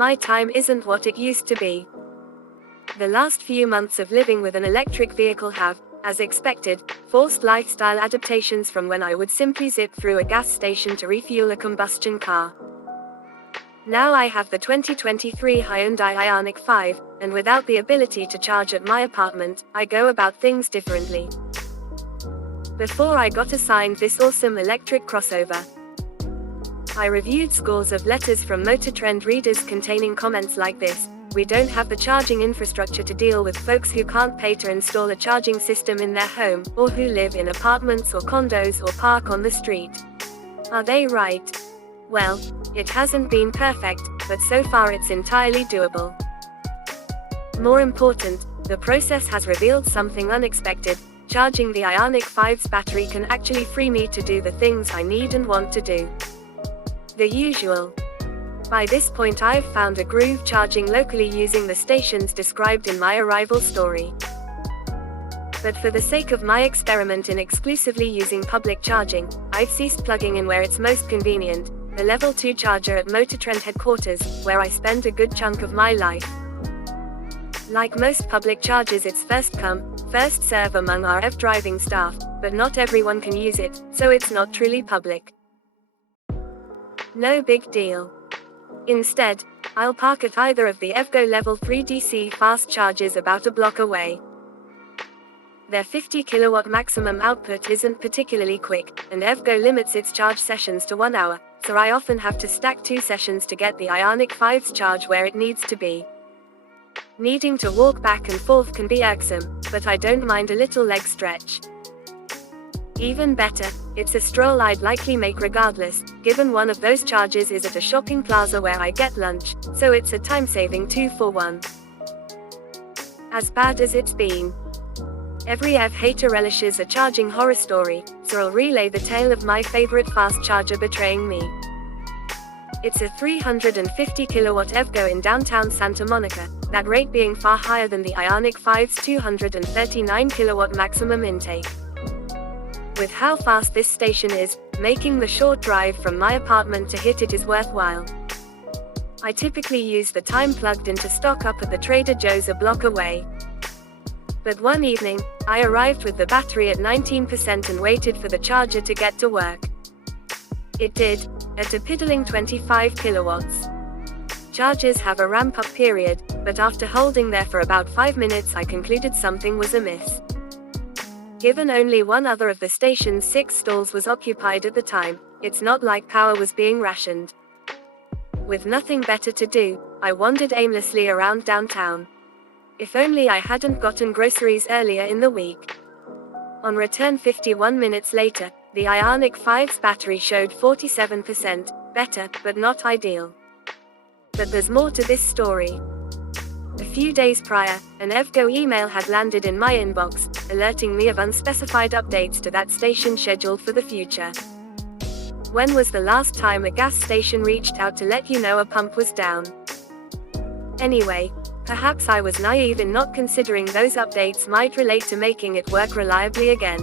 my time isn't what it used to be. The last few months of living with an electric vehicle have, as expected, forced lifestyle adaptations from when I would simply zip through a gas station to refuel a combustion car. Now I have the 2023 Hyundai Ioniq 5, and without the ability to charge at my apartment, I go about things differently. Before I got assigned this awesome electric crossover, I reviewed scores of letters from Motor Trend readers containing comments like this: "We don't have the charging infrastructure to deal with folks who can't pay to install a charging system in their home, or who live in apartments or condos or park on the street." Are they right? Well, it hasn't been perfect, but so far it's entirely doable. More important, the process has revealed something unexpected. Charging the Ioniq 5's battery can actually free me to do the things I need and want to do. The usual. By this point I've found a groove charging locally using the stations described in my arrival story. But for the sake of my experiment in exclusively using public charging, I've ceased plugging in where it's most convenient, the level 2 charger at Motor Trend headquarters, where I spend a good chunk of my life. Like most public chargers, it's first come, first serve among our EV driving staff, but not everyone can use it, so it's not truly public. No big deal. Instead, I'll park at either of the EVgo Level 3 DC fast chargers about a block away. Their 50 kilowatt maximum output isn't particularly quick, and EVgo limits its charge sessions to 1 hour, so I often have to stack 2 sessions to get the Ioniq 5's charge where it needs to be. Needing to walk back and forth can be irksome, but I don't mind a little leg stretch. Even better, it's a stroll I'd likely make regardless, given one of those charges is at a shopping plaza where I get lunch, so it's a time-saving 2-for-1. As bad as it's been. Every EV hater relishes a charging horror story, so I'll relay the tale of my favorite fast charger betraying me. It's a 350 kilowatt EVgo in downtown Santa Monica, that rate being far higher than the Ioniq 5's 239 kilowatt maximum intake. With how fast this station is, making the short drive from my apartment to hit it is worthwhile. I typically use the time plugged in to stock up at the Trader Joe's a block away. But one evening, I arrived with the battery at 19% and waited for the charger to get to work. It did, at a piddling 25 kilowatts. Chargers have a ramp-up period, but after holding there for about 5 minutes I concluded something was amiss. Given only one other of the station's 6 stalls was occupied at the time, it's not like power was being rationed. With nothing better to do, I wandered aimlessly around downtown. If only I hadn't gotten groceries earlier in the week. On return 51 minutes later, the Ioniq 5's battery showed 47%, better, but not ideal. But there's more to this story. A few days prior, an EVgo email had landed in my inbox, alerting me of unspecified updates to that station scheduled for the future. When was the last time a gas station reached out to let you know a pump was down? Anyway, perhaps I was naive in not considering those updates might relate to making it work reliably again.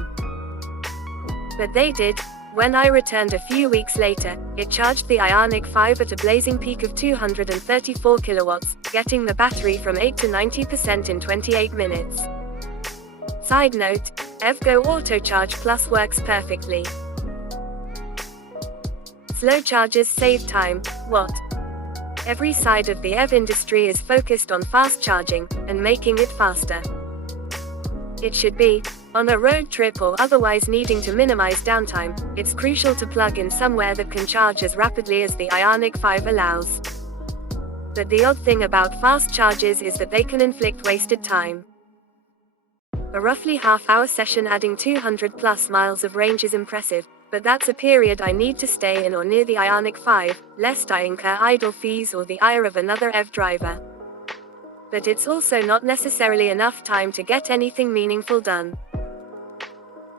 But they did. When I returned a few weeks later, it charged the Ioniq 5 at a blazing peak of 234 kilowatts, getting the battery from 8 to 90% in 28 minutes. Side note, EVgo AutoCharge Plus works perfectly. Slow chargers save time, what? Every side of the EV industry is focused on fast charging, and making it faster. It should be. On a road trip or otherwise needing to minimize downtime, it's crucial to plug in somewhere that can charge as rapidly as the Ioniq 5 allows. But the odd thing about fast chargers is that they can inflict wasted time. A roughly half-hour session adding 200 plus miles of range is impressive, but that's a period I need to stay in or near the Ioniq 5, lest I incur idle fees or the ire of another EV driver. But it's also not necessarily enough time to get anything meaningful done.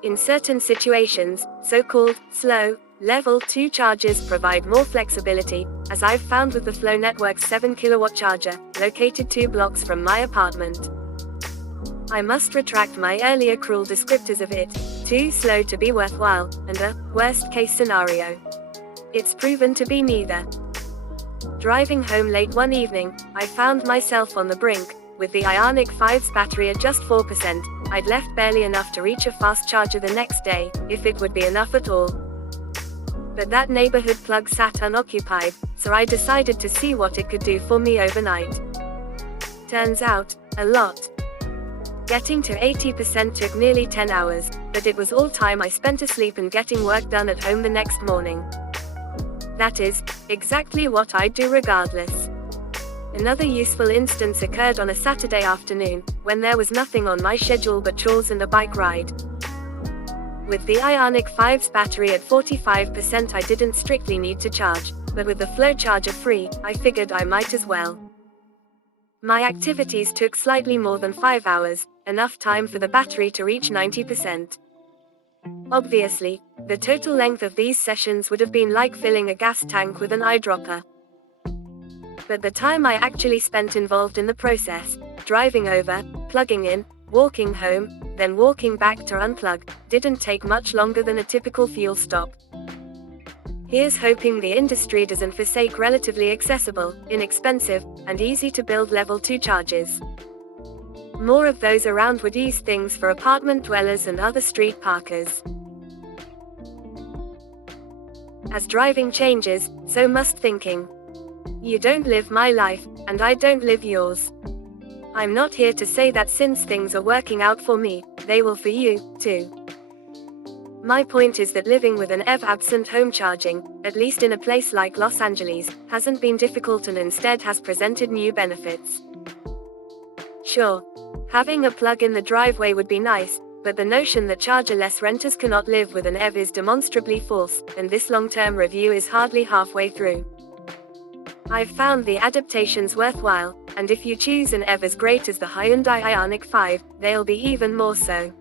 In certain situations, so-called slow, level 2 chargers provide more flexibility, as I've found with the Flow Network's 7 kilowatt charger, located 2 blocks from my apartment. I must retract my earlier cruel descriptors of it, too slow to be worthwhile, and a worst-case scenario. It's proven to be neither. Driving home late one evening, I found myself on the brink. With the Ioniq 5's battery at just 4%, I'd left barely enough to reach a fast charger the next day, if it would be enough at all. But that neighborhood plug sat unoccupied, so I decided to see what it could do for me overnight. Turns out, a lot. Getting to 80% took nearly 10 hours, but it was all time I spent asleep and getting work done at home the next morning. That is, exactly what I'd do regardless. Another useful instance occurred on a Saturday afternoon, when there was nothing on my schedule but chores and a bike ride. With the Ioniq 5's battery at 45%, I didn't strictly need to charge, but with the flow charger free, I figured I might as well. My activities took slightly more than 5 hours, enough time for the battery to reach 90%. Obviously, the total length of these sessions would have been like filling a gas tank with an eyedropper. But the time I actually spent involved in the process, driving over, plugging in, walking home, then walking back to unplug, didn't take much longer than a typical fuel stop. Here's hoping the industry doesn't forsake relatively accessible, inexpensive, and easy to build level 2 chargers. More of those around would ease things for apartment dwellers and other street parkers. As driving changes, so must thinking. You don't live my life, and I don't live yours. I'm not here to say that since things are working out for me, they will for you, too. My point is that living with an EV-absent home charging, at least in a place like Los Angeles, hasn't been difficult and instead has presented new benefits. Sure, having a plug in the driveway would be nice, but the notion that charger-less renters cannot live with an EV is demonstrably false, and this long-term review is hardly halfway through. I've found the adaptations worthwhile, and if you choose an EV as great as the Hyundai Ioniq 5, they'll be even more so.